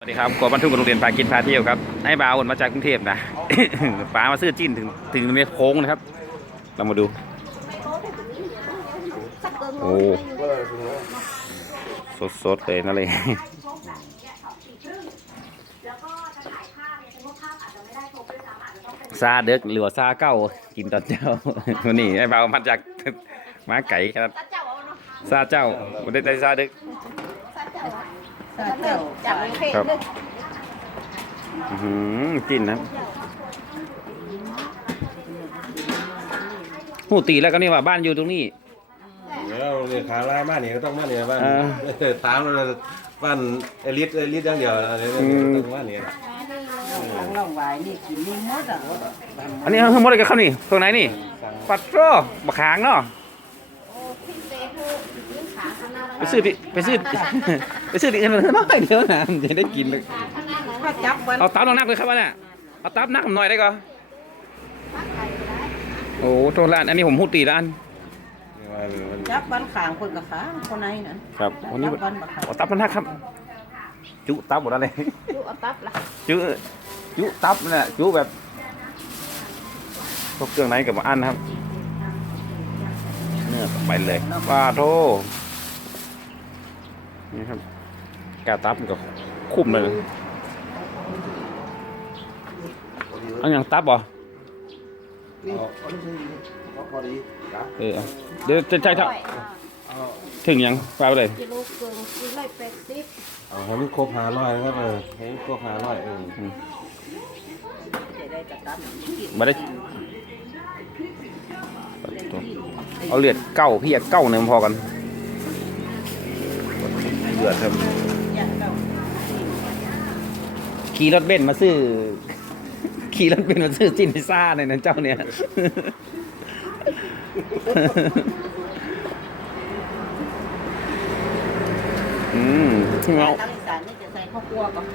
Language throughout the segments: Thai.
สวัสดีครับกบรรทุกกับโรงเรียนพากินพาเที่ยวครับให้บาววนมาจากกรุงเทพนะ ป๋ามาซื้อจิ้นถึงถึงเมโค้งนะครับ เรามาดู โอ้สดสดเลยนั่นเลยซาเด็กหรือซาเก้ากินตอนเจ้าวันนี้ไอ้บาวมาจากมาไก่ครับซาเจ้าไม่ได้ใจซาเด็ก จากกรุงเทพครับ อื้อหือจิ้นนะครับหูตีแล้วก็นี่ว่าบ้านอยู่ตรงนี้ แล้วเรียนขาล่าบ้านนี่ก็ต้องบ้านเนี่ยบ้านเออถามเราบ้านเอลิสเอลิสอย่างเดียวอะไรเนี่ยต้องบ้านเนี่ยของเราไหวนี่กินนี่หมดอะอันนี้ทั้งหมดเลยกับเขานี่ตรงไหนนี่ปัดโรบักขางเนาะ ไปซื้อดิไปซื้อ ไปซื้อดิเงินมาน้อยเดียวนะมันจะได้กินเลยก็จับวันเอาตับหนักเลยครับว่าน่ะเอาตับหนักหน่อยได้ก็โอ้โทษละอันนี้ผมพูดตีละอันจับวันขางคนกับขาคนไหนนั่นครับวันนี้จับวันบักขางเอาตับมันนะครับ จุตับหมดอะไรดูเอาตับละจุจุตับนั่นแหละจุแบบพวกเครื่องในกับอันนะครับเนื้อไปเลยปลาโท นี่ครับกาตับมันก็คุ้มเลยเอันอย่างตับบ่พอดีเออเอาเดี๋ยวจะใช่ครับถึงยังปลาไปเลยกิโลเกินกิโลแปดสิบเอาให้มันครบหาร้อยครับเออให้มันครบหาร้อยเออจะได้จับตับมาได้เอาเลือดเก้าพี่เก้าเนี่ยมันพอกัน เลือดครับอย่างเราขี่รถเบนซ์มาซื้อ ขี่รถเบนซ์มาซื้อจินพิซซ่าในนั้นเจ้าเนี่ย อืมเอาทางอีสานนี่จะใส่ข้าวคั่วก่อน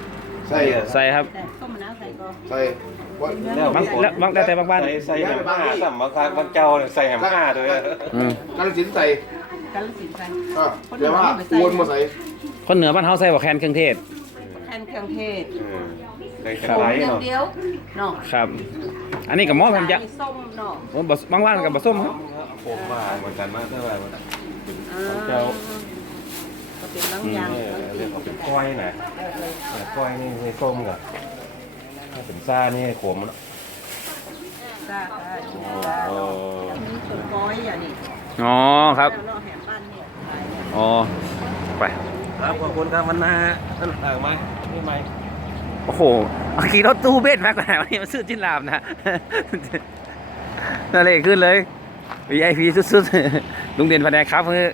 ใส่ใส่ครับ ใส่ต้มมะนาวใส่ก่อนใส่บางแล้วบางแต่บางบ้านใส่ใส่แหมผ้าสัมบางครั้งบางเจ้าใส่แหมผ้าด้วย อืม กาลสินธุ์ใส่กาลสินธุ์ใส่อะเดี๋ยวว่าวนมาใส่ คนเหนือบ้านเฮาใส่ว่าแคนเครื่องเทศแทนเครื่องเทศใส่ตะผไคร้งอย่างเนาะเดียวเนาะครับ อันนี้กับหม้อแผมจะใส่ส้มเนาะโอ้บ่บางบ้านกับบะส้มครับผมว่าเหมือนกันมากเท่าไหร่อ่าเจ้าก็เป็นบางอย่างเรียกเขาเป็นก้อยนะก้อยนี่ให้ส้มกับถ้าเป็นซ่านี่ขมซ่าค่ะซ่าจะมีส่วนก้อยอย่างนี้อ๋อครับ แล้วเราแหมบ้านเนี่ยขายเนี่ยอ๋อ ไป ครับขอบคุณครับวันหน้าท่านต่างไหมนี่ไหมโอ้โหเอาขี่รถตู้เบนซ์มากกว่าวันนี้มาซื้อจิ้นลามนะนั่นเลยขึ้นเลย VIP สุดๆลุงเด่นแผนกครับคือ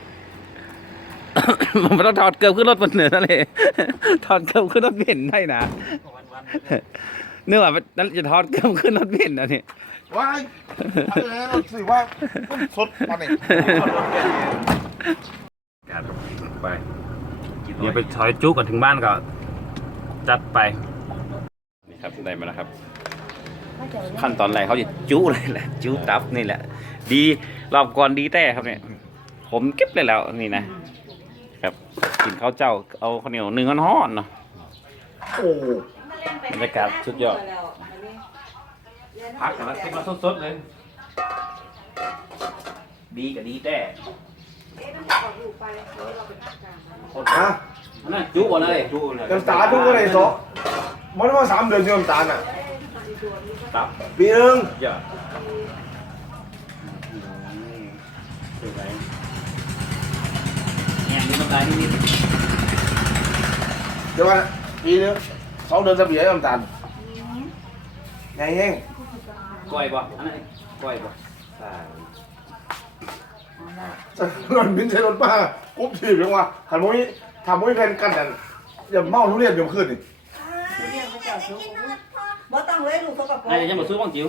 มันต้องถอดเกลือบขึ้นรถบนเหนือนั่นเลยถอดเกลือบขึ้นรถเบนซ์ได้นะเนื่องว่านั่นจะถอดเกลือบขึ้นรถเบนซ์นะเนี่ยว้ายอะไรนะสิว่าสดมาเนี่ยไป เดี๋ยวไปถอยจุก่อนถึงบ้านก็จัดไป นี่ครับได้มาแล้วครับ ขั้นตอนแรกเขาจะจุเลยแหละจุตับนี่แหละ ดีรอบก่อนดีแต่ครับเนี่ยผมเก็บเลยแล้วนี่นะครับกินข้าวเจ้าเอาข้าวเหนียวหนึ่งก้อนห้อนๆเนาะโอ้บรรยากาศสุดยอดพักกันแล้วเก็บมาสดๆเลย ดีกับดีแต่คน ฮะอันนั้นจุบ่เลยจุน้ำตาลทุกคนเลยสองมันว่าสามเดือนที่น้ำตาลอะตับปีหนึ่งเยอะสวยเนี่ยมีน้ำลายนิดเดี๋ยวว่าปีนึงสองเดือนจะเบียร์น้ำตาลไงแห้งๆก้อยบ่อันนั้นก้อยบ่ จะเงินบินใช้รถป้ากุ๊บถีบยังว่าขันมุ้ยทำมุ้ยแฟนกันแต่อย่าเมาทุเรียนเดี๋ยวขึ้นนี่เรียกเขาเจ้าซื้อบ่ต้องเลยลูกเขากับไอ้ยังบ่ซื้อบ้างจิ๋ว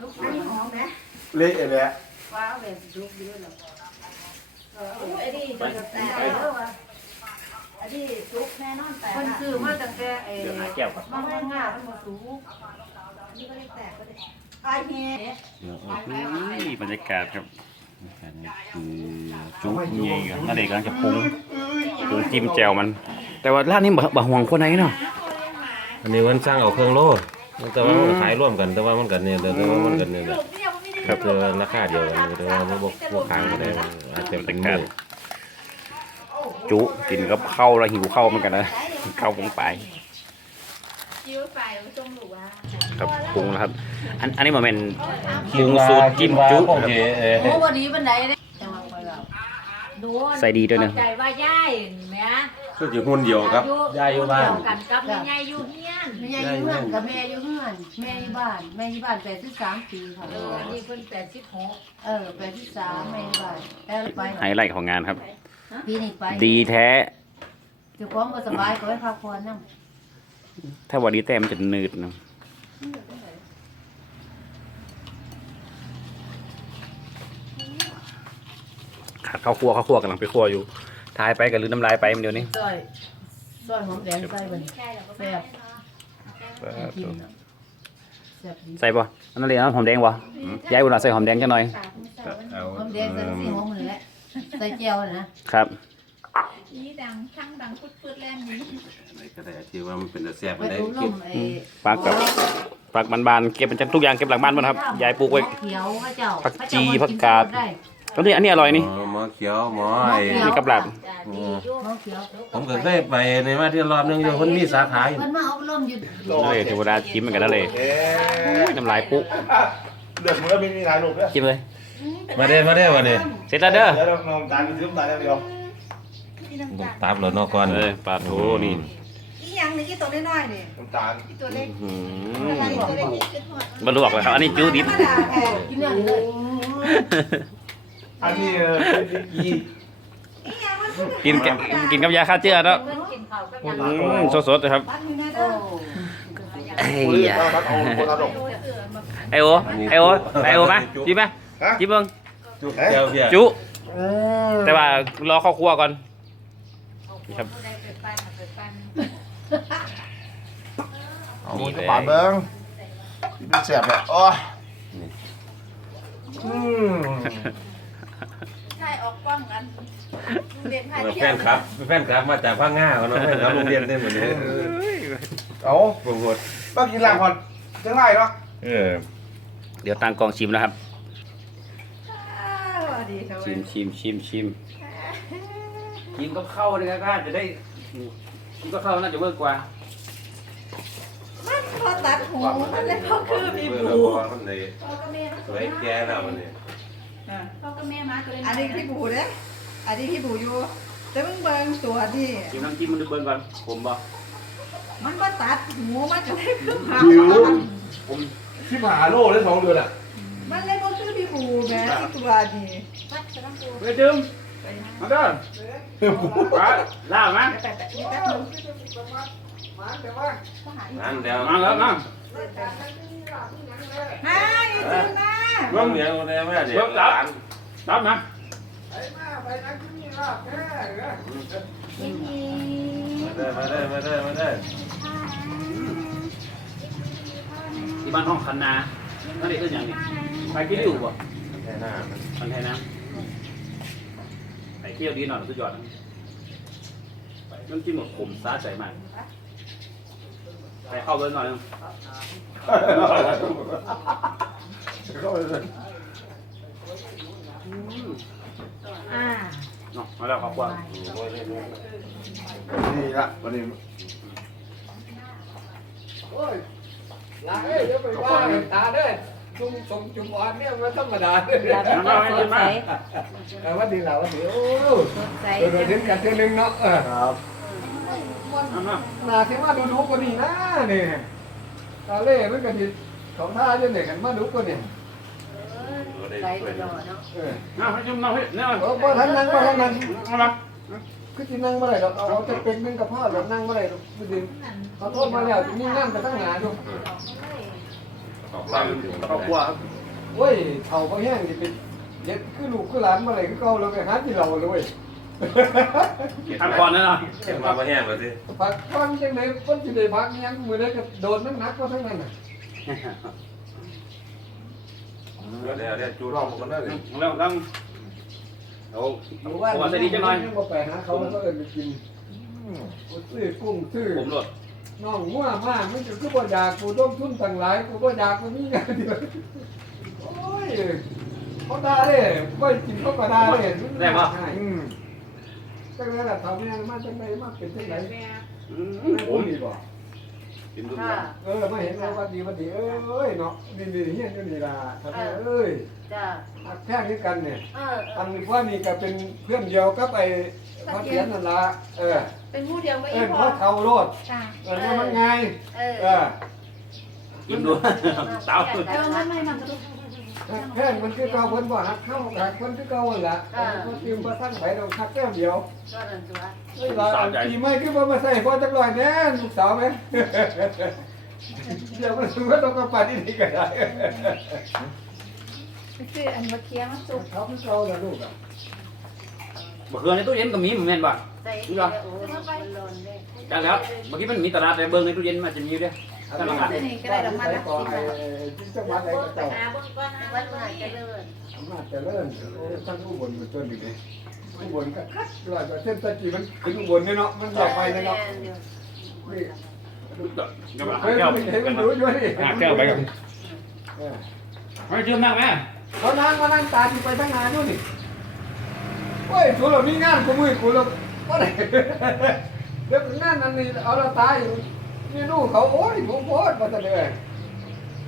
ลูกอันนี้หอมนะเละแหละว้าวเลยลูกเยอะเลยเออโอ้ยอันนี้จะแต่เด้อว่ะอันนี้สุกแน่นอนแต่คนซื้อมาตั้งแต่ไอ้เดี๋ยวหาแก้วก่อนมันง่ายง่ายมันบ่สุกอันนี้ก็ได้แตกก็ได้ ไอ้เหี้ยนี่บรรยากาศครับบรรยากาศนี่คือจุ๊บเงี้ยนั่นเองกำลังจะปรุงปรุงจิ้มแจ่วมันอแต่ว่าร้านนี้บ่บ่ห่วงคนไหนเนาะอันนี้มันสร้างเอาเครื่องโล่แต่ว่ามันก็ขายร่วมกัน แต่ว่ามันกันเนี่ยแต่ว่ามันกันเนี่ยแหละครับคือราคาเดียวกันแต่ว่ามันบวกบวกขายก็ได้อาจจะเป็นมือจุกินกับข้าวแล้วหิวข้าวเหมือนกันนะข้าวปรุงไป จิ้วไปจงหรือว่าครับปรุงแล้วครับ อันอันนี้มันเป็นปรุงสูตรจิ้มจุ๊บเออโอ้วันนี้บันไดเนี่ยจังหวะไปแล้วดูใส่ดีด้วยนะใจว่าย่ายแม่ก็อยู่หุ้นเดียวครับยายอยู่บ้านเดีวกันกับแม่ยายอยู่เฮียนแม่ยายอยู่เฮือนกับแม่อยู่เฮือนแม่อยู่บ้านแม่อยู่บ้านแปดสิบสามปีค่ะเออนี่เพิ่นแปดสิบหกเออแปดสิบสามแม่อยู่บ้านแล้วไปไฮไลท์ของงานครับปีนี้ไปดีแท้เจ้าของก็สบายก็ไปพักผ่อนนั่ง ถ้าวันนี้แต้มนจะหนืดนะขาดข้าวคั่วข้าวคั่วกำลังไปคั่วอยู่ทายไปกับลืมน้ำลายไปมันเดียวนี้ซอยซอยหอมแดงใส่บัดนใช่แล้วก็แซ่บกินน่ะแซ่บดีใส่ป่ะอันนั้นเลยนะหอมแดงป่ะย้ายเวลาใส่หอมแดงจังหน่อยหอมแดงใส่สีหอมมือแหละใส่เจียวน่ะนะครับ นี่ดังช่างดังพุดๆแล่นนี้ก็ได้ที่ว่ามันเป็นแซ่บไปได้อุ้มกินุ่นมไอ้ปลากับปลาบานๆเก็บเป็นทุกอย่างเก็บหลังบ้านหมันครับยายปลูกไว้เขียวพระเจ้าผักจีพระผักเจ้กาดได้อันนี้อันนี้อร่อยนี่หมอเขียวหมอไอ้นี่กับหลับจ้าดีอยู่น้องเขียวผมก็เคยไปในมาที่รอบนึงอยู่คนมีสาขาอยู่เพิ่นมาเอาลมอยู่นั่นเลยเทวดาจิ้มเหมือนกันนั่นเลยเอ๊ะอุ้ยน้ำลายปุ๊เลือกมือมีมีหลายลูกด้วยจิ้มเลยมาได้มาได้วันนี้เสร็จแล้วเด้อ เดี๋ยวน้องจานไปซื้อน้ำตาลอย่างเดียวต้องตับแล้วเนอกก่อน เออปลาทูนี่อีหยังนี่อีตัวน้อยๆนี่น้ำตาลอีตัวเล็กอืตัวเล็กมนี่ขึ้นหอดบรรลุออกเลยครับ อันนี้จูดิบ ธรรมดาแค่กินเนื้อนี่เลยอันนี้เออเป็นอีอีหยังมันคือกินกับกินกับยาฆ่าเชื้อเนาะเพิ่นกินข้าวกับหยังอืมสดๆเลยครับบ้านอยู่ในโอ้เด้อไอ้คนอื่นยามาพัดเอาคนละดอกไอโอไอโอไอโอมาจิ้มไหมฮะจิ้มเบิ้งจุ๊บเดียวเพียจุอืมแต่ว่ารอเข้าครัวก่อน นี่ครับได้ไปปั้นเอาไปปั้นเอากระป๋าเบิ้งที่เป็นเสียบเนี่ยโอ้ยอืมใช่ออกกล้องกันเด็กให้เที่แฟยวนครับแฟนครับมาจากภาคง่าเขาเนาะแฟนครับโรงเรียนได้เหมือนนี้เอาปรุงหมดมากินลาก่อนจังไรเนาะเออเดี๋ยวตั้งกองชิมแล้วครับอ้าวดีเขาชิมชิมชิมชิม กินก็เข้าเลยครับจะได้กินก็เข้าน่าจะเวิร์กกว่ามันพอตัดหูมันเลยเขาคือมีเมื่อบูเราพอคนเลยพ่อกับแม่สวยแก่แล้ววันนี้พ่อกับแม่มาก็เลยอันนี้พี่บูเด้อันนี้พี่บูอยู่ แต่มึงเบิ่งตัวนี่ชิมน้ำจิ้มมันดูเบิ้งก่อนผมบอกมันมาตัดหูมันจะได้คือหาหิวมันผมที่หาโลได้สองเดือนอะมันเลยบ่คือพี่บูแม่ที่ตัวนี่วัดจะต้องดู ไปจิ้ม มาเด้อไปล่ามาแต่แต่นี่แป๊บนึงนั่นเดียวมาแล้วมามาอยู่จริงมาเรื่องเดียวได้ไหมเดี๋ยวตามมามาได้มาได้มาได้ที่บ้านห้องคันนานั่นเองคืออย่างนี้ไปกินอยู่บ่แค่หน้ามันแค่น้ำไปเที่ยวดีหน่อยสุดยอดนะไปน้ำจิ้มแบบขมซาใจมากไปเข้าเบิ้ลหน่อยนึงเข้าไปเลยอ่าเนาะมาแล้วครับว่านี่ละวันนี้ลาเอ้ยเดี๋ยวไปว่าตาเด้อ จุ่มสมจุ่มอ่อนเนี่ยมันธรรมดาเด้อมาไม่กินมาแต่ว่าดีแล้วว่าเดี๋ยวใส่เออเดี๋ยวถึงกันเทื่อนึงเนาะเออครับเอามาน่าสิมาดูดูกว่านี้นะนี่ตาเล่มันก็สิของท่าจังได๋กันมาดูกว่านี้ใส่ไปรอเนาะเออเอาให้จิ้มเอาให้เนี่ยเออบ่ทันนั่งบ่ทันนั่งเอามาคือสินั่งบ่ได้ดอกเอาเอาแต่เป็นนึงกับพ่อแบบนั่งบ่ได้ดอกคือดิขอโทษมาแล้วสิมีงานไปตั้งหนาอยู่ ออกล่างถึงครอบครัวครับโอ้ยเฒ่าบ่แห้งสิเป็นเด็กคือลูกคือหลานบ่ได้คือเก่าแล้วไปหาที่เราเลยเว้ยทำก่อนนะเนาะเก็บมาแห้งเลยสิพักฟังจังไดคนสิได้พักยังมือได้ก็โดนนักหนักก็ทั้งนั้นน่ะเดี๋ยวเดี๋ยวจูรอบมันได้เลยแล้วแล้วเอาอยู่บ้านหัวใส่ดีจังหน่อยยังบ่ไปหาเขาแล้วก็เอิ้นไปกินมกูซื้อกุ้งซื้อผมโลด น้องงัวมากมันจะคือบ่อยากกูต้องทุนต่างหลายกูบ่อยากกูมีงานเดียวโอ้ยเขาด่าเลยบ่กินเขาก็ด่าเลยได้ปะอืมจังได๋ล่ะทำแม่มาจังได๋มาเป็นจังได๋อืมผผมมดีบ่กินทุกอค่ะย่างเออมาเห็นแล้วว่าดีว่าดีเอ้ยเนาะนี่นี่เฮียนอยู่นี่ล่ะทำไมเอ้ยจ้าหักแค่นี้กันเนี่ยเออเออัอนนี้ว่านี่ก็เป็นเพื่อนเดียวกับไอ้พระเทียนนั่นล่ะเออ เป็นผู้เดียวก็เออีอพเพอราะเขาโลดจ้าเออนี่มันไงเออเออกินดูเต้าเออมันไม่นำกระดูกแค่มันคือเก่าเพิ่นบ่หักเข้าหักเพิ่นคือเก่าหั่นล่ะเออบ่ติมบ่ทั้งไผดอกหักแก้วเดียวก็นั่นตัว เอ้ยว่าอันปีใหม่คือบ่มาใส่พอจักร้อยแน่ลูกสาวแม่ เดี๋ยวมันซื้อว่าต้องกระปัดนี่ก็ได้คืออันมะเขือมันสุก เขาคือเก่าล่ะลูกอะเมื่อคืนในตู้เย็นก็มีเหมือนกันป่ะใส่โอ้มันร้อนเลยจังแล้วเมื่อกี้มันมีตลาดแต่เบิ่งในตู้เย็นมันจะมีอยู่เด้ออันนี้ก็ได้ดอกไม้ละสิบบาทที่จังหวัดใดก็เจ้าหาเบิ่งก่อนนะวัดมหาเจริญอำนาจเจริญโอ้ท่านอุบลอยู่จนอยู่นี่อุบลก็คัดร้อยเปอร์เซ็นต์ตะกี้มันขึ้นอุบลเนี่ยเนาะมันแยกไปเนี่ยเนาะนี่เดี๋ยวเฮ้ยแก้วมันเห็นมันรู้อยู่นี่แก้วไปกันเออไม่ชื่อมากไหมเขานั่งมานั่งตาที่ไปทั้งงานอยู่นี่โอ้ยกูเรามีงานกูมือกูเรา บ่ได้เดี๋ยวงานนั้นนี่เอาเราตายอยู่นี่ดูเขาโอ้ยผมโพดมาแต่เด้อ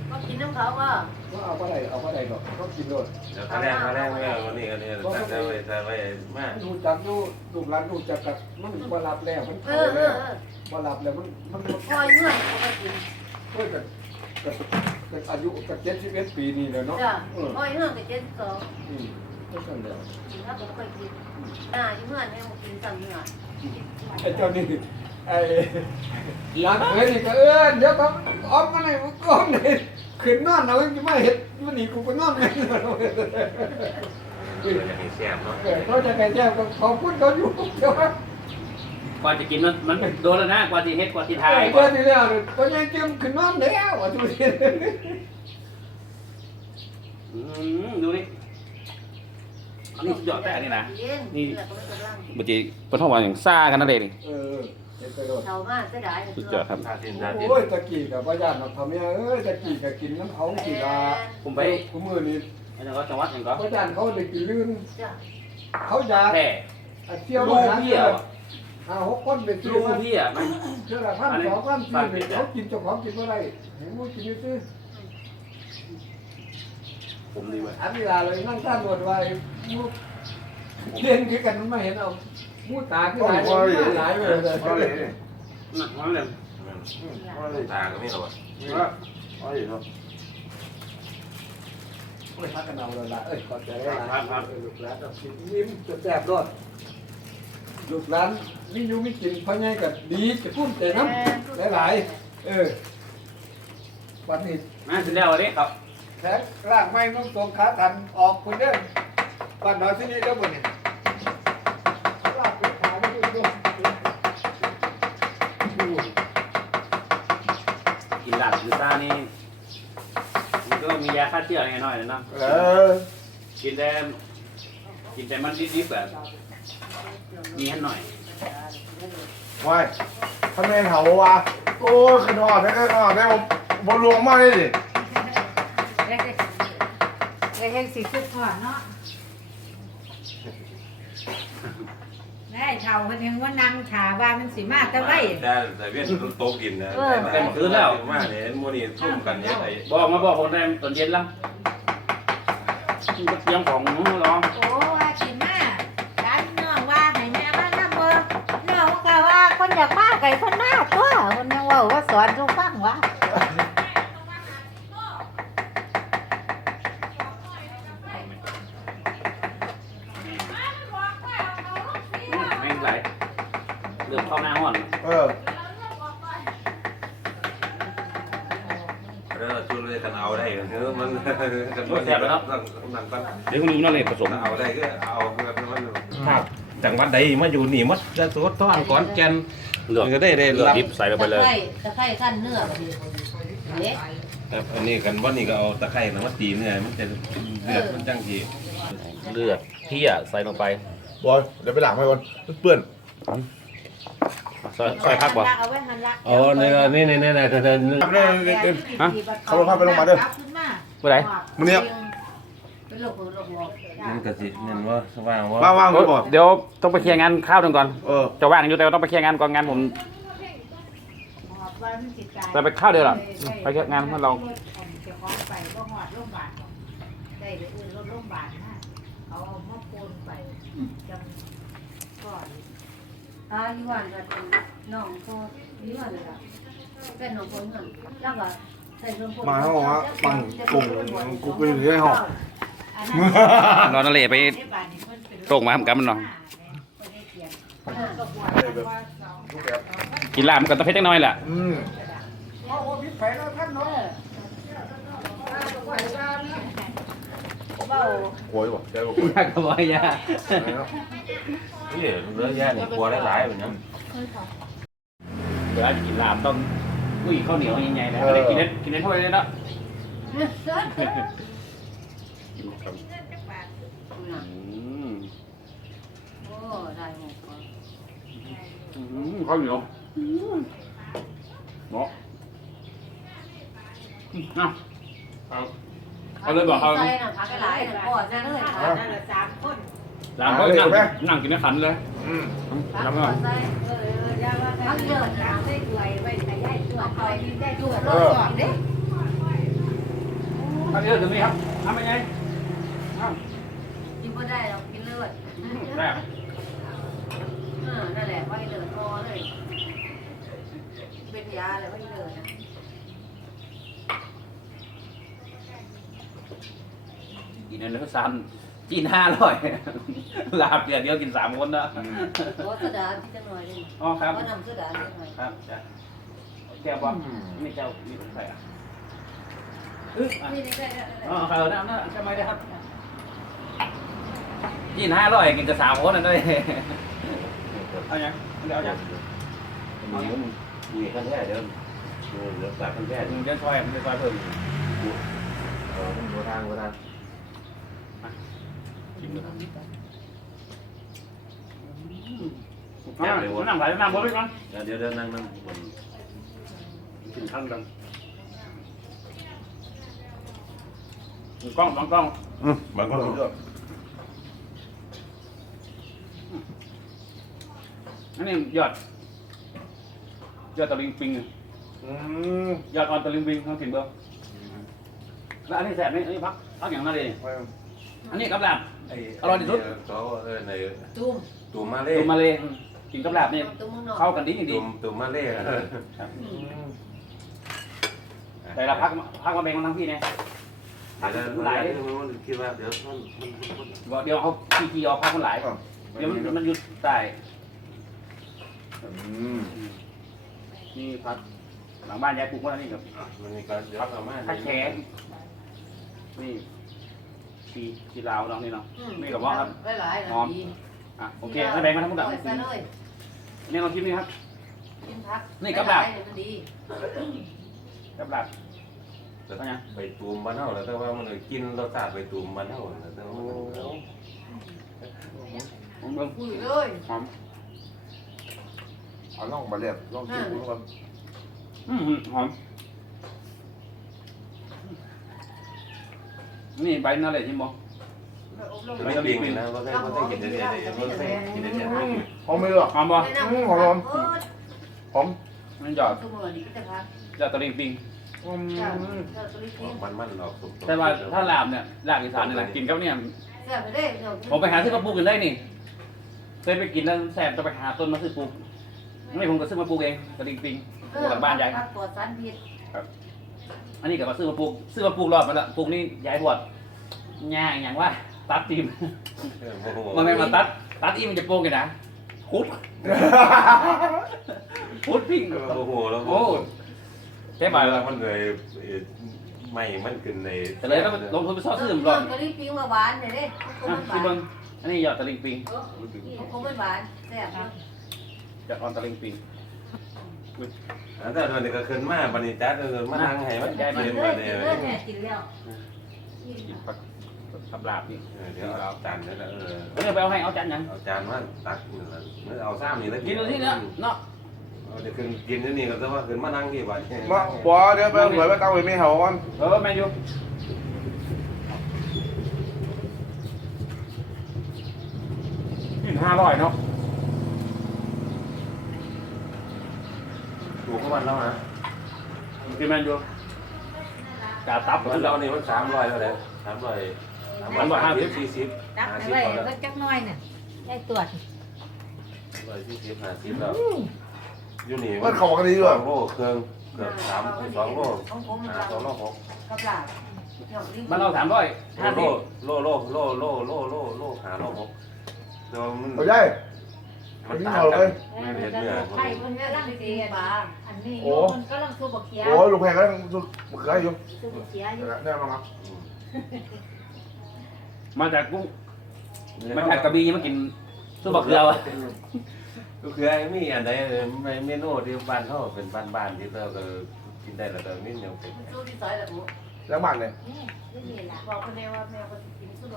ก็กินน้ำเขาว่าว่าเอาบ่ได้เอาบ่ได้ดอกเขากินโลดเดี๋ยวตอนแรกตอนแรกไม่เอาวันนี้กันนี่แต่แต่ไว้แต่ไว้มากดูจักดูลูกหลานดูจักกับมันบ่รับแล้วมันเอเข้าอเอแล้อวเออบ่รับแล้วมันมันบ่คอยเมื่อยเขาก็กินเพิ่นก็ก็ก็อายุก็71ปีนี่แล้วเนาะจ้าเออคอยเมื่อยกับเจ็ดสองอืม ก็ซั่นแหล้วกินแล้วก็ค่อยกินอ่าอยู่เมื่อยแม่มากินซ้ำเนี่ยไอ้เจ้านี่ไอ้หลานเคยนี่ก็เอิ้นเดี๋ยวก็ออมมาเลยก้มเลยขึ้นนอนเอาสิมาเฮ็ดมันนี่กูก็นอนแม่นเนาะมันจะมีแซ่บเนาะเออเขาจะไปแจ้งก็ขอบคุณเขาอยู่เดี๋ยวว่ากว่าจะกินมันมันโดนแล้วนะกว่าจะเฮ็ดกว่าที่เอทายอเดือนนี้แล้วเนี่ยเขายังเตรียมขึ้นนอนแล้วอะดูสิอืมดูนี่อั นนี้สุดยอดแต่อันนี้นะเย็นนี่นี่แหละก็ไม่กำลังปกติเป็นท้องว่าอย่างซ่ากันนั่นเองเออเฮ็ดไปโดดเท่ามากเสียดายสุดยอดครับตาตินตาตินโอ้ยตะกี้กับว่าญาติเราทำเนี่ยเอ้ยตะกี้ก็กินน้ำเขากี่ลาผมไปกูมือนี่อันนี้ก็จังหวัดหยังก็ว่าญาติเขาได้กินลื่นจ้ะเขาอยากแพร่อะเที่ยวลูมากหาพี่เที่ยวอะห้าหกคนไปเที่ยลูวกพี่อะมันเที่ยวละพันสองพันสี่เนี่ยเขากินเจ้าของกินเมื่อไรเห็นมูกินอยู่ซื้อ ผมดีเว้ยอันนี้ล่ะเลยนั่งท่านหนวดไว้มูเล่นคือกันมันมาเห็นเอามูตาคือหลายหลายเลยเอาเลยหนักมากเลยตาก็ไม่หรอกเอาเลยเนาะโอ้ยพักกันเอาเลยละเอ้ยขอบใจได้ละลูกหลานเอากินยิ้มจะแซ่บรอดลูกหลานมีอยู่มีกินเพราะไงก็ดีจะพุ่มใจน้ำหลายๆเออวันนี้มาถึงแล้วเลยครับ แท็กร่างไม้นุ่งตรงขาทันออกคนเด้อบ้านน้อยที่นี่แล้วบ่เนี่ยลากไปขาไม่ดูกินหลัดหรือซ่านี่มันก็มียาฆ่าเชื้ออะไรหน่อยนะเออกินแต่กินแต่มันดิบๆแบบมีให้หน่อยไว้ทำไมเขาวะโอ้ยขึ้นหอดได้ขึ้นหอดได้ผมบนลวงมากเลยดิ เด็กเด็กสิคุกก่อนเนาะได้เท่าคนยังว่านั่งขาว่ามันสิมากแต่ไว้แต่แต่เวียนโตกินนะมาเนี่ยโมนี่ทุ่มกันเนี่ยไอ้บอกมาบอกคนได้ตอนเย็นแล้วเตรียมของรอโอ้ว่าสิมาร้านน้องว่าให้แม่มาน้ำเบอร์น้องก็ว่าคนอยากมาไก่คนมาตัวคนยังว่าว่าสอนทุกฟังว่า ไม่ไหลเริ่มเข้าหน้าห้อน เออ เออชุดเลยกันเอาได้กันเออมัน กันบ่แซ่บแล้วครับนั่นกันเดี๋ยวคุณดูนั่นเลยผสมเอาได้ก็เอาแบบมันครับจังหวัดใดมาอยู่นี่มัดจะสวดต้อนก่อนแก่นเลือกก็ได้ได้เลือกรับดิบใส่ลงไปเลย ตะไคร้ตะไคร้ขั้นเนื้อพอดีเละครับอันนี้กันวันนี้ก็เอาตะไคร้นะมาตีเนื้อมันจะเลือดมันจังทีเลือดเพี้ยใส่ลงไปบอยเดี๋ยวไปหลังไปก่อนเปื้อนซอยซอยพักบ่เอาไว้หันละโอ้นี่ก็นี่นี่นี่นี่เธอเธอครับเรื่องเรื่องเรื่องฮะเขาบอกพาไปโรงพยาบาลเด้อ ขึ้นมาบ่ได้มื้อนี้ เป็นโรคหัวโรคหัวมันก็สิเห็นว่าว่างว่าว่างว่างเอ้ยบ่เดี๋ยวต้องไปเคลียร์งานข้าวหนึงก่อน เออจะว่างอยู่แต่ว่าต้องไปเคลียร์งานก่อนงานผม หอบว่ามันสิตายจะไปข้าวเดียวหรอไปเคลียร์งานของเราจะคล้องไปก็หอดโรงพยาบาลได้ไปอื่นรถโรงพยาบาลนะเอามาโคนไปจังก่อนอายุวันก็เป็นน้องก็อายุวันเลยล่ะเป็นน้องคนนั้นแล้วก็ใส่ลง มาเขาบอกว่าปังกุ้งกูไปอยู่ในห้องอันนั้นรอนั่นแหละไปในบ้านนี่มันเป็นตรงมาทำกันมันเนาะก็บวชกันว่าสองกินลาบมันก็ต้องเผ็ดจักหน่อยแหละอืมเบ้าโวยบ่ได้บ่ยากก็บ่ยากนี่เรื่องย่านี่กลัวหลายๆแบบนี้เดี๋ยวอาจจะกินลาบต้อง อุ้ยข้าวเหนียวใหญ่ๆแล้วได้กินเน็ตกินเน็ตเท่าไหร่เนาะอืมโอ้ได้หมดอืมข้าวเหนียวเนาะอืมเอาเอาเอาเลยบอกเขาใส่น่ะพักหลายน่ะพ่อจะเลยถ้านั่นละสามคนลาบเขานั่งนั่งกินในขันเลยอืมลาบไม่ไหวใส่เออเออยาว่ากันเลิศนะได้รวยไว้ขยายตัวคอยมีได้ตัวรเอถอสอบเด้อันนี้ถึงนี้ครับทำยังไงเอากินบ่ได้เรากินเลือดได้เออนั่นแหละไว้เลือดพอเลย เป็นยาเลยไว้เลือดนะกินในเนื้อซันจีนห้าร้อยลาบเดียวเดียวกินสามคนนะขอสดาที่จะหน่อยนึงอ๋อครับขอนำสดาที่หน่อยครับจ้ะ แก้วบอลนี่เจ้ามีผมใส่อะเอ้ยอะนี่ได้ได้ได้อ๋อเออน้ำนะทำไมได้ครับจีนห้าร้อยกินกับสามคนนั่นเลยเอายังเดี๋ยวเอายังมีมีขั้นแท้เดี๋ยวเดี๋ยวตัดขั้นแท้เดี๋ยวช่วยเดี๋ยวช่วยเพิ่มเออหัวทางหัวทางกินเลยอ่านั่งไหลนั่งบนเลยมั้งเดี๋ยวเดี๋ยวนั่งนั่งบน กินข้างกันกล้องสองกล้องอืมบางคนเลือกอันนี้ยอดยอดตะลิงปิงอืมยอดออนตะลิงปิงต้องกินเบอร์แล้วอันนี้แสบนี่อันนี้พักพักอย่างนั้นเลยไม่อันนี้กับลาบอร่อยที่สุดเขาเออในตุ้มตูมาเล่ตุ่มมาเลยกินกับลาบนี่ตุ้มมึงนอนเข้ากันดีจริตูงมตูมาเล่ๆ แต่ละพักพักมาแบ่งกันทั้งพี่เนี่ยพักเดี๋ยวหลายมันคิดว่าเดี๋ยวมันมันมันบอกเดี๋ยวเขาขี้ขี้ออกพักมันหลายเดี๋ยวมันมันหยุดตายอืมนี่พักหลังบ้านยายปลูกว่านี่กับมันมีการเดี๋ยวเอามาพักแขนนี่ชีชีลาวเนาะนี่เนาะนี่กับว่าครับหลายๆนะหอมดีอะโอเคให้แบ่งกันทั้งหมดอะใส่เลยนี่ลองชิมนี่ครับกินพักนี่กับลาบหยๆมันดีกับลา บไปตูมบ้านเฮาแล้วแต่ว่ามันกินรสชาติไปตูมบ้านเฮาแล้วแต่ว่ามันผมเบิ่งอุ้ยเลยหอมเอาล่องมาเรียบล่องจิ้มดูก่อนอืมหอมนี่ใบนั่นเลยชิมบ่ไม่ปิ้งนะบ่ได้บ่ได้กินเดี๋ยๆเดี๋ยวบ่ได้กินเดี๋ยๆหอมไหมล่ะหอมบ่อืมหอมเออหอมมันหยอดตัวมือดีแต่พักหยอดตะลิงปิง อืมจ้ะเจ้าตัวนี้กินมันมันออกสุกแต่ว่าถ้าลาบเนี่ยลาบอีสานนี่แหละกินกับเนี่ยแซ่บไปได้เดี๋ยวผมไปหาซื้อมาปลูกกันได้นี่เคยไปกินแล้วแสบจะไปหาต้นมาซื้อปลูกนี่ผมก็ซื้อมาปลูกเองตะลิงปิงปลูกหลังบ้านยายพักปลอดสารพิษอันนี้ก็มาซื้อมาปลูกซื้อมาปลูกรอบมาแล้วปลูกนี่ยายบวชย่างอย่างว่าตัดทีมมันไม่มาตัดตัดอีมันจะโป่งกันนะคุดคุดพิงโอ้โหแล้วโอ้ใช่ไหมแล้วมันเลยไม่มันขึ้นในแต่เลยต้องลงทุนไปซ่อซื้อมันรอบตัวนี้ปิ้งมาหวานเนี่ยเด้คงอะไม่หที่วาเบิ้นงอันนี้หยอดตะลิงปิงคงไม่หวานแซ่บนะหยอดออนตะลิงปิงแต่ตอนนี้ก็ขึ้นมาบันนี้จัดมานั่งให้มันกินเย็นเลมายกิเนี่ยนเลยแม่กินแล้วกินผักกับลาบนี่เดี๋ยวเอาจานนี่ละเออเออไปเอาให้เอาจานยังเอาจานมาตักนี่ละเอาซ้ำนี่ละกินดูที่เนาะเนาะ เอาเดี๋ยวขึ้นกินนี่นี่ก็จะว่าขึ้นมานั่งที่บ้านมาบ่เดี๋ยวไปเหมือนไปตั้งไว้ไม่เหาก่อนเออแมนยูห้าร้อยเนาะถูกของมันแล้วนะกินแมนยูกาตับมันเรานี่มันสามร้อยแล้วเลยสามร้อยสามร้อยห้าสิบสี่สิบนับห้าไปสิบไว้แล้วก็จักหน้อยน่ะได้ตรวจร้อยสี่สิบห้าสิบแล้ว อยู่นี่มันเข้ากันดีสด้วอยงโลเครื่องเกือบสามสองโลของผมห้าสองโลหกกับหลานน้องลิงมันเอาสามร้อยห้าโลสิบโลโลโลโลโลโลโลหาโลหกแต่ว่ามันเอาใหญ่มันต่างกันไม่เห็นเนื้อไข่มันกำลังเสียอันนี้มันกำลังสูบเขียวโอ้ยลูกแพงก็ยังสุดมะเขืออยู่สูบเขียวอยู่แน่นอนครับมาจากกุ้งมาจากกระบี่มากินซุปบะเขือวะ ก็คือไอ้มีอันใดเมนูที่บ้านเขาเป็นบ้านๆที่เราก็กินได้แล้วก็มีอย่างเป็นสู้ที่ซอยละหมูแล้วมันเนี่ยนี่นี่ล่ะบอกคนแม่ว่าแม่คนกินสุด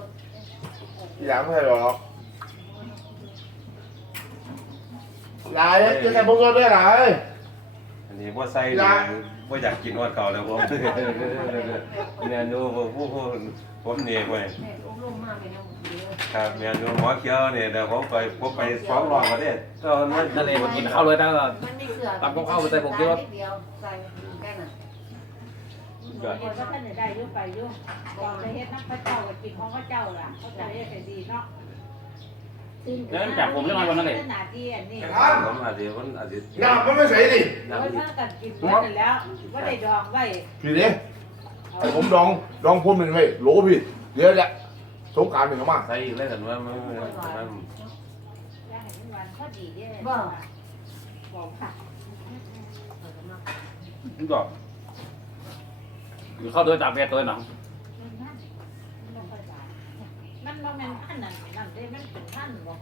อย่างไม่ใช่หรอกหลายจะใส่พวกเราด้วยหลายอันนี้ว่าใส่ว่าอยากกินว่าเก่าแล้วผมเนี่ยดูผู้ผู้ผมเนี่ยไป แม่อุ้มลงมาไปน้องเดียวครับเนี่ยดูหมอเขียวเนี่ยเดี๋ยวผมไปผมไปฟ้องร้องประเทศก็นั่นนั่นเองกินข้าวเลยนะก็ มันมีเสือตักเข้าไปใส่ผมคิดว่าเดียวใส่แค่นั้นเดี๋ยวก็ท่านจะได้ยุ่ไปยุ่ก่อนไปเฮ็ดน้ำพระเจ้ากินของพระเจ้าล่ะเขาจะเฮ็ดให้ดีเนาะหน้าที่อันนี้ผมอาจจะมันอาจจะน้ำมันไม่ใส่ดิโดยถ้ากันกินหมดแล้วว่าได้ดองไว้พี่เนี่ยไอ้ผมดองดองพุ่นเป็นไงโหลพี่เดี๋ยวแหละ สงการเป็นเขามาใส่อีกเลยกันว่ามันมันย่างให้มันวันพอดีเด้บอกค่ะนี่ก็อยู่เข้าด้วยตากแดดตัวหนังมันบ่แม่นพันนั่นนั่นเด้มันเป็นพันบ่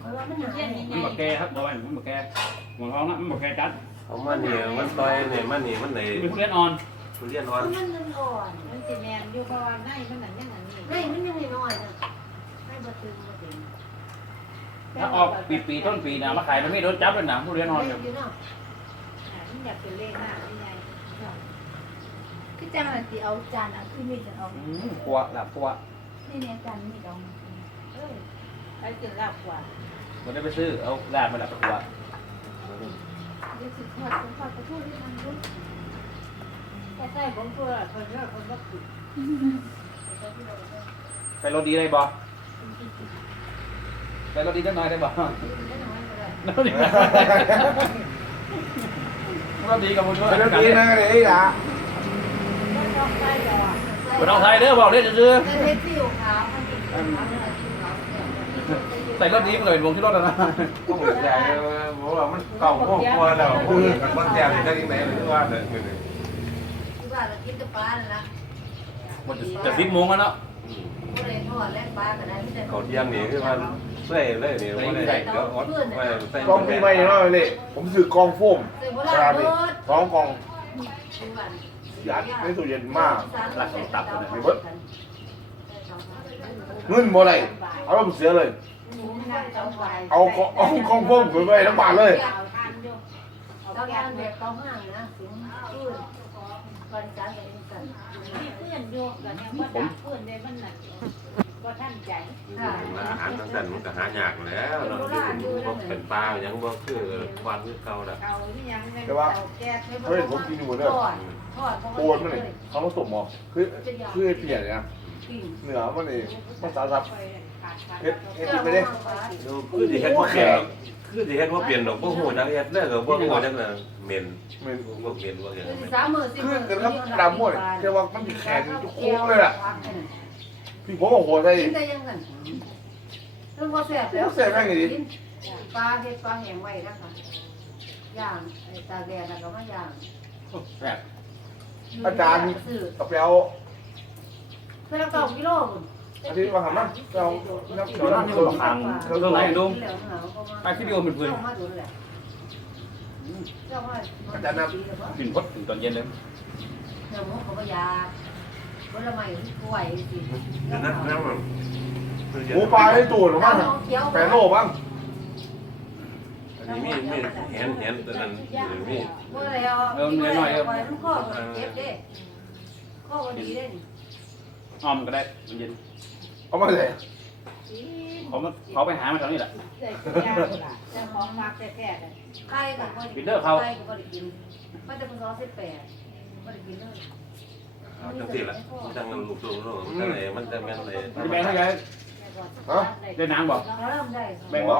เพราะว่ามันหนาเย็นเนี่ยนี่ไงมันบะแกครับตัวมันบะแกหมอนทองนะมันบะแกจัดเอามันนี่มันต่อยเนี่ยมันนี่มันไหนมีทุเรียนอ่อนทุเรียนอ่อนมันมันอ่อนมันสิแม่นอยู่เพราะว่าในมันนั่นยังอันนี้ ไม่มันยังน้อยนะไม่บะตึงบะตึงถ้าออกปีปีต้นปีนะมาขายมันไม่โดนจับเลยนะทุเรียนอ่อนเนี่ยอยู่เนาะมันอยากเป็นเลขหน้านี่ไงคือจังนั้นสิเอาจานเอาขึ้นนี่จะเอากัวหลับกัวนี่เนี่ยจานนี่เอาเอ้ยไปกินลาบกว่ามันได้ไปซื้อเอาลาบมาหลับกัวเดี๋ยวสิทอดทอดกระทู้ที่มันด้วยแต่ใส่ผมตัวคนเยอะคนก็กิน ใส่รสดีได้บ่ใส่รสดีจังหน่อยได้บ่รสดีรสดีกับผู้ช่วยเป็นเรื่องดีนะเดี๋ยวอะไม่ต้องใส่ดอกเป็นเอาไทยเด้อบอกเด้อซื้อแต่เฮ็ดที่อยู่ขาวมันกินขาวเนี่ยกินขาวเนี่ยใส่รสดีมันก็เป็นวงที่รสนะก็เหมือนใจผมว่ามันเก่าพวกตัวแล้วผมมันแจ่มได้ยังไงหรือว่าเนี่ยที่บ้านเรากินกับปลานั่นล่ะ มันจะสิบโมงแล้วเนาะบ่ได้ทอดแลกปลาก็ได้มีแต่เขาเที่ยงนี่คือมันใส่เลยนี่ว่าได้เดี๋ยวอดไว้ใส่กองพี่ไม่เนาะเลยผมซื้อกองโฟมใส่โบซาราณบิเบิดสองกองที่บ้านยัดในตู้เย็นมากหลักของตับเลยเงินบ่ได้เอาไปเสียเลย เอาของเอากองโฟมไปไว้ทั้งบ้านเลยเอาทานอยู่เอาเราแก้ทานมแบบเกาห้างนะสูงขึ้นก่อนจานเป็น กันนี่เพื่อนอยู่กันเนี่ยว่าดักเพื่อนได้มันนั่นก็ท่านใจอาหารทั้งนั้นมันก็หายากแล้วเนาะพวกเป็นปลาอย่างบ่คือควันคือเก่าแล้วเก่าที่ยังในแต่ว่าเก่าแก้เฮ้ยผมกินอยู่เด้อทอดทอดปวดมันนี่เขาผสมหรอคือคือไอ้เปียกเนี่ยเหนือมันนี่มันสารพัดเฮ็ดเฮ็ดไม่ได้คือสิเฮ็ดบ่เปลี่ยน คือสิเฮ็ดบ่เปลี่ยนดอกบ่ฮู้จักเฮ็ดเด้อก็บ่ฮู้จักน่ะเหม็นมันบ่เหม็นบ่เฮ็ดสามหมื่นสี่หคือมื่นกันครับดำหมดแค่ว่ามันมีแขนทุกโค้งเลยล่ะพี่ผมเอาหัวใส่กินได้ยังไงเรื่องพอแสบแล้วปลาเห็ดปลาแห้งไว้นะคะย่างไอ้ตาแดดแล้วก็มาย่างแซ่บซื้อกับแล้วเพื่อเก้ากิโล อาทิตย์มาทำนั่นเราน้ำเดี๋ยวนั่นนี่มันขางเรื่องไหนดูไปที่เดียวมันเพื่อนมาดูแหละเจ้าว่ากินพดถึงตอนเย็นเลยเนื้อหมูเขาก็ยาผลไม้กล้วยสินั่นนั่นมันหมูปลาให้ตูดหรือมั้งแปดโลบ้างอันนี้มีมีเห็นเห็นตัวนั้นมีบ่ได้เอากินไว้ไว้มันข้อก็เจ็บเด้ข้อดีเด้นี่อ้อมก็ได้มันเย็น เอามาเลยเขามาเขาไปหามาตอนนี้แหละได้กินยาพุ่นล่ะแต่ของมักแท้ๆเลยไข่ก็บ่ได้ปิดเด้อเขาไข่ก็บ่ได้กินมันจะเป็น18บ่ได้กินเลยเอาจังซี่ล่ะมันจังลูกๆเนาะมันจังไดมันจะแม่นเลยมันจะแบ่งให้ไงฮะได้น้ำบอกเราเริ่มได้แบ่งบ่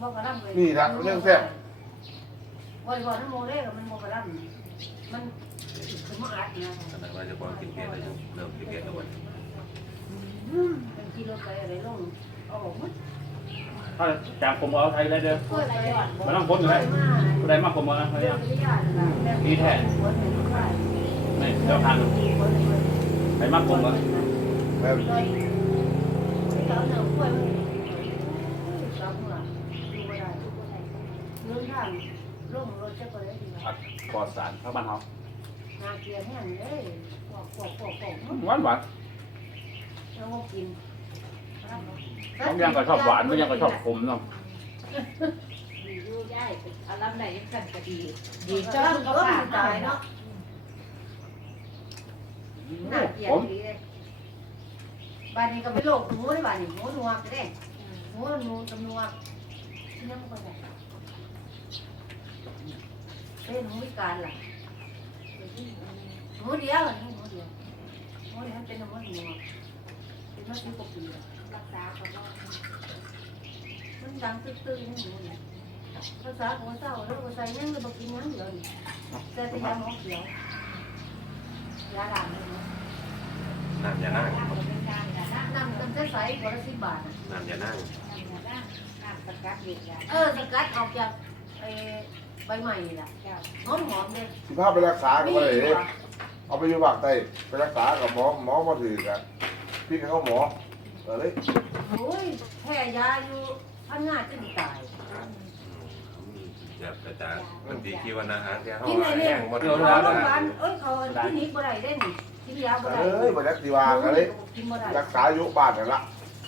บ่กระลำเลยนี่ละเรื่องแซ่บบ่ได้บอกน้ำโมเด้ก็มันบ่กระลำมันคือมาอัดนะขนาดว่าจะบ่กินเผ็ดแล้วยังเริ่มกินเผ็ดแล้วบ่ เป็นกิโลไปอะไรลงเอาออกหมดถ้าจางผมเอาไทยได้เด้อกล้วยไปยอดมันต้องพ้นอยู่เลยผู้ใดมากผมเอานะเขาเรื่เนี่อยงที่ยากนะนี่แท้หัวหนึ่งใช่นี่เดี๋ยวทานดูใครมากผมก็แบบเลยที่เราเนื้อกล้วยมันสามหัวดูไม่ได้เนื้อทางลงรถจะไปได้ดีผักปลอดสารเข้าบ้านเขางานเกลียร์แห้งเลยปอกปอกปอกปอกหวานหวาน แล้วก็กินบางอย่างก็ชอบหวานบางอย่างก็ชอบขมเนาะดีอยู่ย่ายเอาลำไหนกันก็ดี ดีจะรับก็ตายเนาะน่าเกลียดดีเลยบ้านนี้ก็เป็นโรคหมูได้บ้านนี้หมูหนวกได้หมูหนูตำนวกที่นั่นก็ได้เอ้หนูวิการล่ะหมูเดียวนี่หมูเดียวหมูเดียวมันเป็นหมูหนวกเป็น มาสิบกว่าปีแล้วรักษาเขาบ่มันดังตื้อๆนี่หมูเนี่ยภาษาของเศร้าแล้วก็ใส่ยังก็บอกกินยังเดียวนี่แต่แต่ยาหมอเขียวยาหลานเลยนะน้ำยานั่งน้ำเป็นการนะน้ำน้ำกันจะใส่กว่าละสิบบาทอะน้ำยานั่งน้ำน้ำสกัดเด็ดยาเออสกัดออกจากไอ้ใบใหม่นี่แหละหอมหอมๆเลยสิพาไปรักษาก็นี่ไปเดีกว่าเอาไปอยู่ปากใต้ไปรักษากับหมอหมอมาถือกัน พี่เขาหมอเออเลยโอ้ยแพ้ยาอยู่พันงาจะดีตายอยากกระจายมันดีคิดว่าอาหารแท้เฮากินไหนเนี่แห้ยงบ่เขาได้โรงพยาบาลเอ้ยเขาคลินิกบ่ได้เด้นี่กินยาบ่ได้เอ้ยมารักดีวากันเลยกินบ่ได้รักษาอยู่บ้านกันละ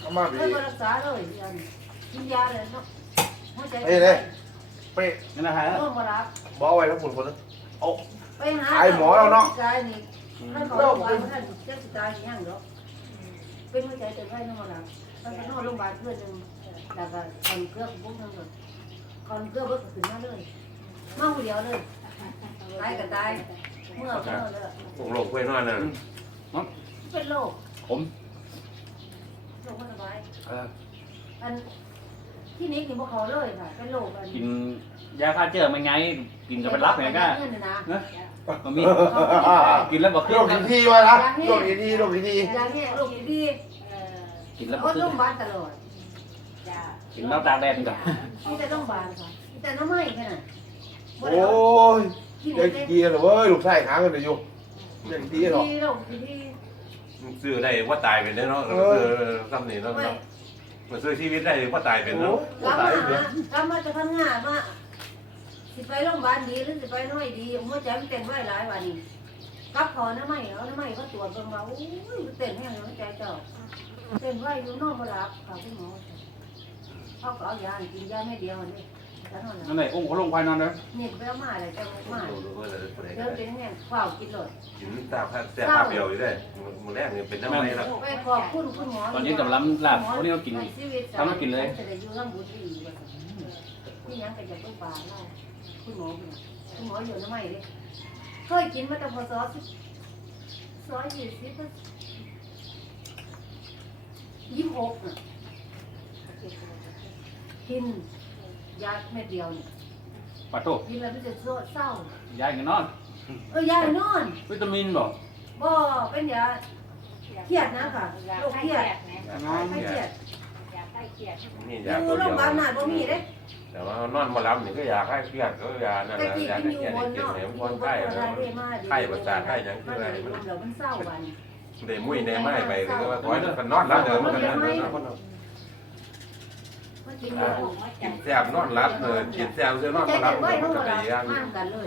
เอามาเอพี่อบ่รักษาเลยยานี่กินยาเลยเนาะหัวใจเอ้ยเลยไปนี่นะฮะเออบ่รับบอกไว้ทั้งหมดคนนึงเอาไปหาไอ้หมอแล้วเนาะกายนี่ท่านเขาโรงพยาบาลท่านเจ้าสิตายยังดอก เป็นหัวใจเต็มไว้นอนหลับท่านไปนอนโรงพยาบาลเพื่อนหนึงแล้วก็คอนเกลือปุ๊บทั้งหมดคอนเกลือเบิดขึ้นมาเลยมาหูเดียวเลยตายก็ตายเมื่อเมื่อเลยพวกโรคไว้นอนน่ะเป็นโรคผมโรคไม่สบายเอออันที่นี้กินพวกเขาเลยค่ะเป็นโรคอันกินยาฆ่าเชื้อมันไง กินจะไปรับไงก็ เงินน่ะนะมันมีกินแล้วบอกขึ้โรนคกี่ทีวะนะโรคกี่ทีโรคกี่ทียาเนี่ยโรคดีเออกินแล้วบก็อกขึ้โรนงพยาบาลตลอดจ้ากินแล้วตากแดดกันมีแต่โรงพยาบาลค่ะมีแต่น้ำไม้แค่นั้นบ่โอ้ได้เอายที่เด็นี่กเลยกีเหรอเว้ยลูกชายหาเงินอยู่เด็กกีเหรอที่โรคที่ซื้อได้ว่าตายเป็นได้เนาะเออซ้ำนี่เนาะไม่มันซื้อชีวิตได้ว่าตายเป็นโอ้เนาะ กลับมาหากลับมาจะพังงามา สิไปโรงพยาบาลดีหรือสิไปน้อยดีหัวใจมันเต้นไว้หลายวันนี้กลับขอน้ำไม้เอาน้ำไม้เขาตรวจเบิ่งว่าอุ้ยเต้นแห้งหัวใจเจ้าเต้นไว้อยู่นอกบ่รับค่ะคุณหมอเขาก็เอายาให้กินยาไม่เดียวนี่แล้วนอนนั่นแหละองค์เขาลงภายนอนเลยเนี่ยไปเอามาอะไรจะมาดูดูว่าจะเป็นเดินเป็นแห้งข้าวกินเลยกินตาพักแต่ภาพเดียวอยู่ได้มือแรกนี่เป็นน้ำไหลแล้วไปขอบคุณคุณหมอตอนนี้กำลังลาบคนนี้เรากินทำให้กินเลยจะได้อยู่ร่างบุตรดีว่าซั่นนี่ยังก็จะไปป่าเล่า คุณหมอคุณหมออยู่น้ำไม้เลยเคยกินมาแต่พศสิบซอยยี่สิบยี่สิบหกน่ะกินยาเม็ดเดียวเนี่ยปะโตกินแล้วมันจะเศร้า ยายกันนอน เออยานอน วิตามินบอกบ่เป็นยาเครียดนะค่ะอยากโรคให้เครียดแขกนะไม่เครียดอยากให้เกียรตินี่อยายู่ตัวโรเดีงพยาบาลน่ะบ่มีเด้ แต่ว่านอนมารับนี่ก็อยากให้เครียดก็ยานั่นแหแต่ละที่ยากินให้อยู่เครียดบนให้กินเนาะให้มันผ่อนคลายมันไข้ประสาทไข้หยังคืออะไรมัมันนเดี๋ยวมันเศร้าวันได้มุ้ยได้ไม้ไปหรือว่าขอให้มันนอนรับเดิมมันนั่นนะคนมันกินโอ้อยู่โหมากิจันบแซ่บนอนรับเออกินแซ่บเสื้อนอนใจมารัเก็บบไว้มันเนาะก็ล่ะดีอย่างห่างกันเลย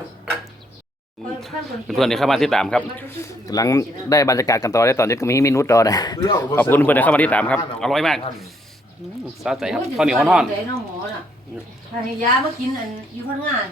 เพื่อนที่เข้ามาที่ตามครับกำลังได้บรรยากาศกันต่อได้ตอนนี้ก็มีเมนูต่อนะ ขอบคุณเพื่อนที่เข้ามาติดตามครับ อร่อยมากทอืมสาใจครับข้าวเหนียวห่อนใจน้องหมอน่ะ ให้ยามากินอันอยู่ข้างงาน